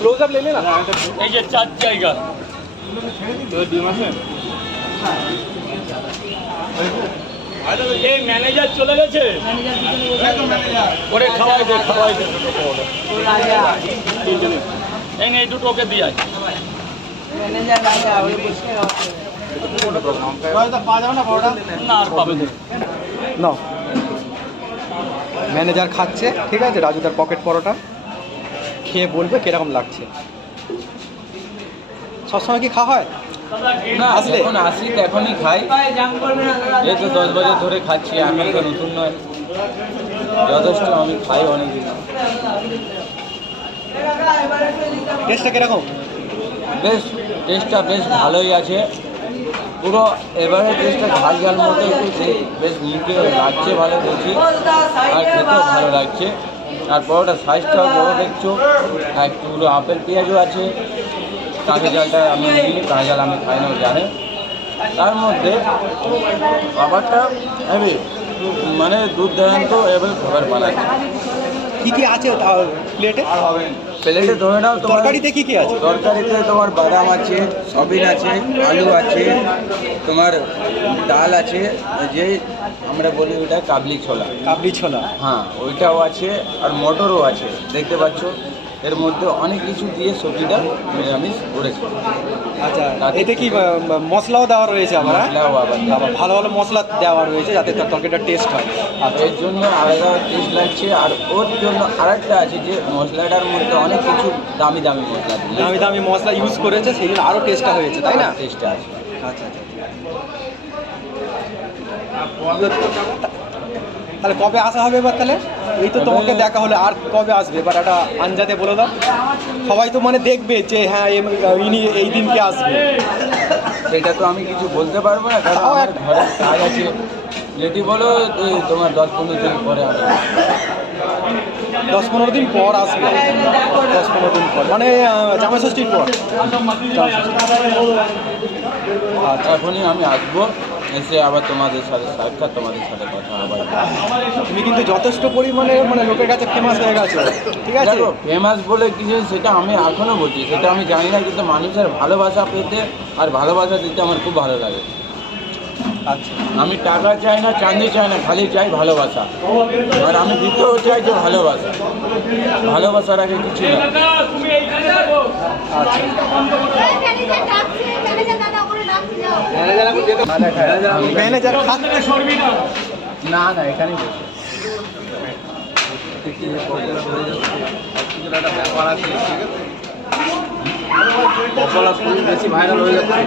Closeup ले लेना। এই যে 4 জায়গা ডিম আছে। এই ম্যানেজার চলে গেছে, করে খাওয়াই দে এই নে, এই দুটো ওকে দিয়ে আয়। না আর পাবে না। নাও, ম্যানেজার খাচ্ছে, ঠিক আছে। রাজু তার পকেট পরোটা খেয়ে বলবে কিরকম লাগছে। সবসময় কি খাওয়া হয় না, আসলে? এখন আসি তো এখনই খাই। এই তো 10 বছর ধরে খাচ্ছি, আমি তো নতুন নয়, যথেষ্ট আমি খাই অনেক দিন। টেস্টটা কিরকম? বেশ টেস্টটা বেশ ভালোই আছে, পুরো এবারে টেস্টটা ঝাল ঝাল মতো একটু বেশ মুখে লাগছে, ভালো বলছি, আর খেতেও ভালো লাগছে। আর পরোটা সাইজটাও বড় দেখছো, আর একটু পুরো আপেল পেঁয়াজও আছে। কাঁচা জালটা আমি নিই, কাঁচা জাল আমি খাই না জানে। তার মধ্যে খাবারটা হেভি, মানে দুর্দান্ত এবার খাবার বানাচ্ছে। কি কি আছে প্লেটে? প্লেটে ধরে নাও তোমার তরকারিতে কি কি আছে? তরকারিতে তোমার বাদাম আছে, সবিন আছে, আলু আছে, তোমার ডাল আছে, যে আমরা বলি ওটা কাবলি ছোলা। কাবলি ছোলা। হ্যাঁ, ওইটাও আছে, আর মটরও আছে, দেখতে পাচ্ছ। এর মধ্যে অনেক কিছু দিয়ে সবজিটা নিরামিষ করেছে। আচ্ছা, এতে কি মশলাও দেওয়া রয়েছে আবার? হ্যাঁ? মশলাও আবার আবার ভালো ভালো মশলা দেওয়া রয়েছে যাতে তার তরকারিটা টেস্ট হয়। আচ্ছা, এর জন্য আলাদা টেস্ট লাগছে। আর ওর জন্য আরেকটা আছে যে মশলাটার মধ্যে অনেক কিছু দামি দামি মশলা দিয়েছে। দামি দামি মশলা ইউজ করেছে, সেই জন্য আরও টেস্টটা হয়েছে, তাই না? টেস্টটা আছে। আচ্ছা আচ্ছা। তাহলে কবে আসা হবে এবার? তাহলে এই তো তোমাকে দেখা হলো, আর কবে আসবে এবার একটা আঞ্জাতে বলে দাও। সবাই তো মানে দেখবে যে হ্যাঁ ইনি এই দিনকে আসবে। সেটা তো আমি কিছু বলতে পারবো না, কারণ আমার ঘরের কাজ আছে। যদি বলো তোমার 10-15 দিন পরে আসবে। 10-15 দিন পর আসবে। 10-15 দিন পর মানে জামাই ষষ্ঠীর পর। আচ্ছা, এখনই আমি আসবো, এসে আবার তোমাদের সাথে সাক্ষাৎ, তোমাদের সাথে কথা আবার। তুমি কিন্তু যথেষ্ট পরিমাণে মানে লোকের কাছে ফেমাস হয়ে গেছো, ঠিক আছে? দেখো, ফেমাস বলে কিছু সেটা আমি এখনও বলছি, সেটা আমি জানি না, কিন্তু মানুষের ভালোবাসা পেতে আর ভালোবাসা দিতে আমার খুব ভালো লাগে। আচ্ছা, আমি টাকা চাই না, চাঁদি চাই না, খালি চাই ভালোবাসা। আর আমি দিতেও চাই যে ভালোবাসা, ভালোবাসার আগে কিছু না। আচ্ছা। ম্যানেজার না না, এখানেই বসে। একটা ব্যাপার আছে, বেশি ভাইরাল হয়ে যাচ্ছে।